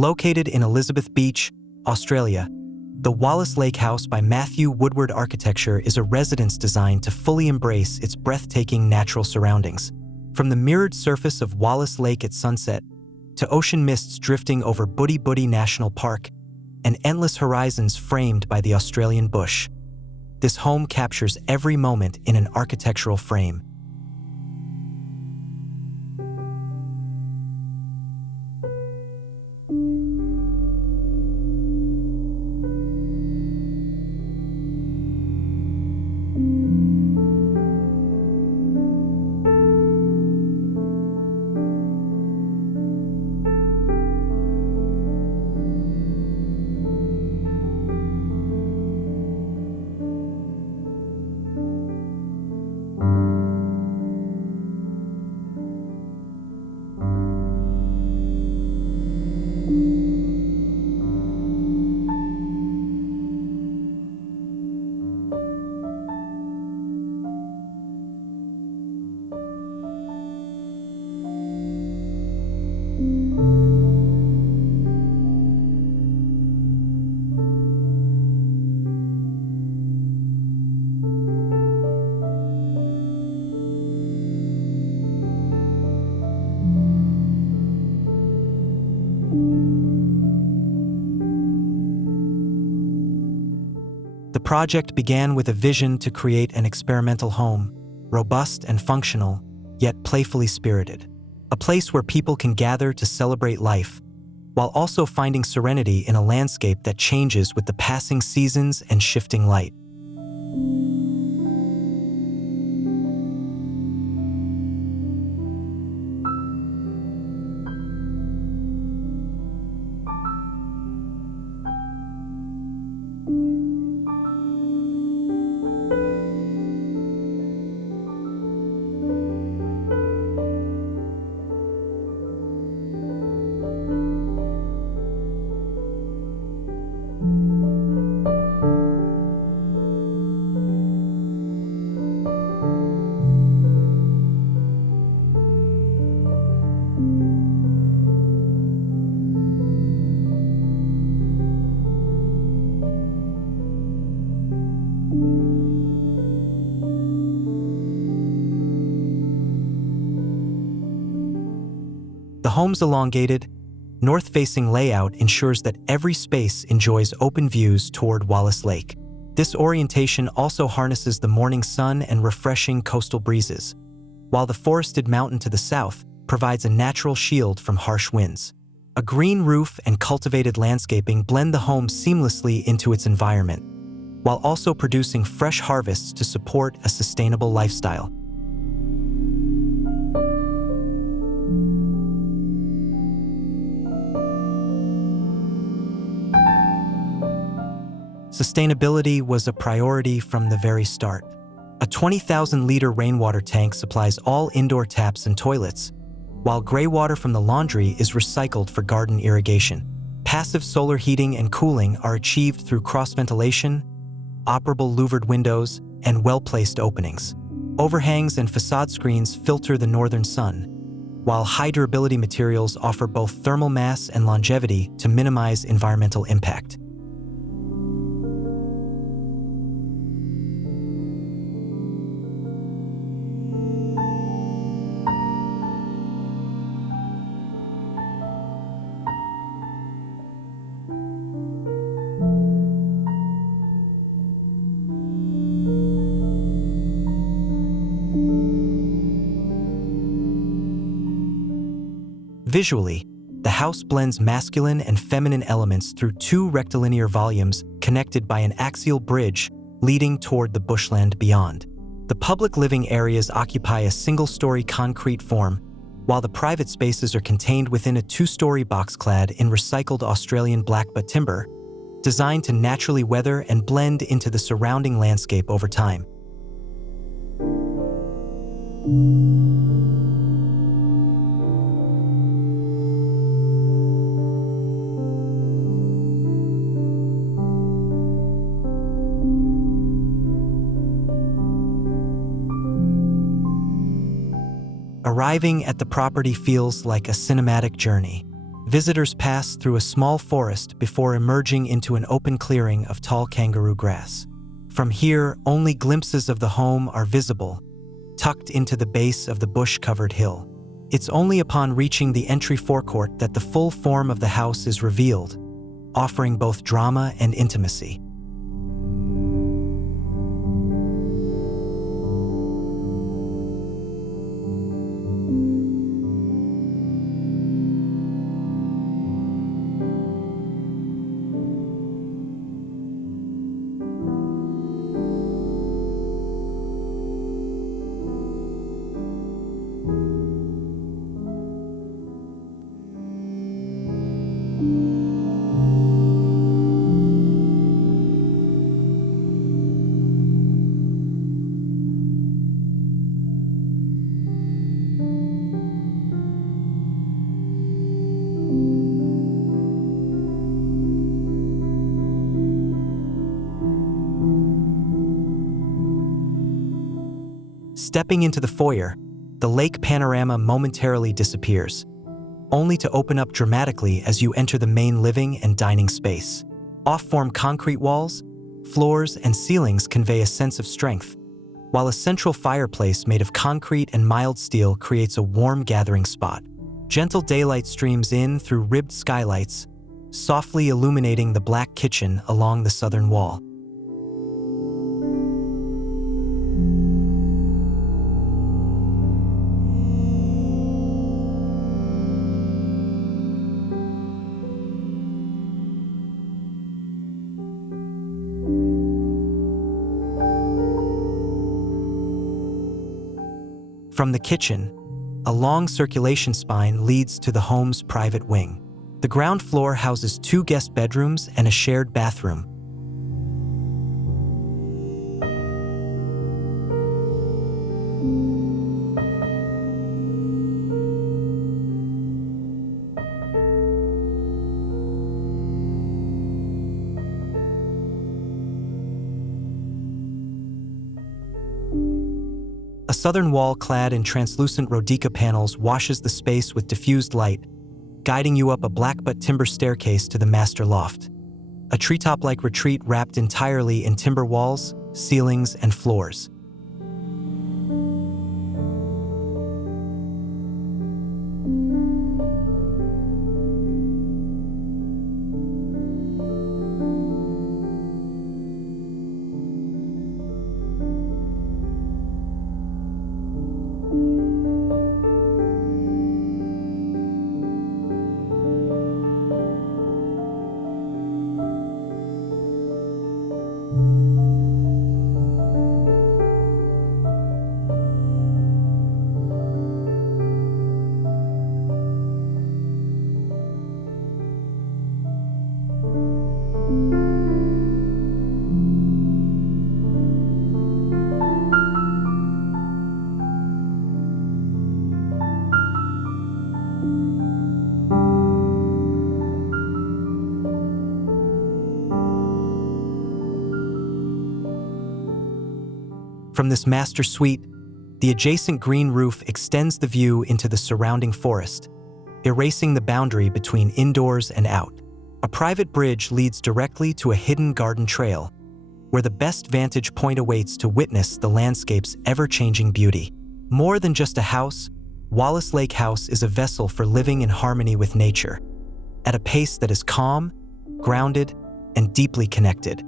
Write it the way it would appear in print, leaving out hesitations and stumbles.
Located in Elizabeth Beach, Australia, the Wallis Lake House by Matthew Woodward Architecture is a residence designed to fully embrace its breathtaking natural surroundings. From the mirrored surface of Wallis Lake at sunset, to ocean mists drifting over Buddy Buddy National Park, and endless horizons framed by the Australian bush, this home captures every moment in an architectural frame. The project began with a vision to create an experimental home, robust and functional, yet playfully spirited. A place where people can gather to celebrate life, while also finding serenity in a landscape that changes with the passing seasons and shifting light. The home's elongated, north-facing layout ensures that every space enjoys open views toward Wallis Lake. This orientation also harnesses the morning sun and refreshing coastal breezes, while the forested mountain to the south provides a natural shield from harsh winds. A green roof and cultivated landscaping blend the home seamlessly into its environment, while also producing fresh harvests to support a sustainable lifestyle. Sustainability was a priority from the very start. A 20,000-liter rainwater tank supplies all indoor taps and toilets, while gray water from the laundry is recycled for garden irrigation. Passive solar heating and cooling are achieved through cross-ventilation, operable louvered windows, and well-placed openings. Overhangs and facade screens filter the northern sun, while high-durability materials offer both thermal mass and longevity to minimize environmental impact. Visually, the house blends masculine and feminine elements through two rectilinear volumes connected by an axial bridge leading toward the bushland beyond. The public living areas occupy a single-story concrete form, while the private spaces are contained within a two-story box clad in recycled Australian blackbutt timber, designed to naturally weather and blend into the surrounding landscape over time. Arriving at the property feels like a cinematic journey. Visitors pass through a small forest before emerging into an open clearing of tall kangaroo grass. From here, only glimpses of the home are visible, tucked into the base of the bush-covered hill. It's only upon reaching the entry forecourt that the full form of the house is revealed, offering both drama and intimacy. Stepping into the foyer, the lake panorama momentarily disappears, only to open up dramatically as you enter the main living and dining space. Off-form concrete walls, floors, and ceilings convey a sense of strength, while a central fireplace made of concrete and mild steel creates a warm gathering spot. Gentle daylight streams in through ribbed skylights, softly illuminating the black kitchen along the southern wall. From the kitchen, a long circulation spine leads to the home's private wing. The ground floor houses 2 guest bedrooms and a shared bathroom. A southern wall clad in translucent Rodica panels washes the space with diffused light, guiding you up a black-butt timber staircase to the master loft. A treetop-like retreat wrapped entirely in timber walls, ceilings, and floors. From this master suite, the adjacent green roof extends the view into the surrounding forest, erasing the boundary between indoors and out. A private bridge leads directly to a hidden garden trail, where the best vantage point awaits to witness the landscape's ever-changing beauty. More than just a house, Wallis Lake House is a vessel for living in harmony with nature, at a pace that is calm, grounded, and deeply connected.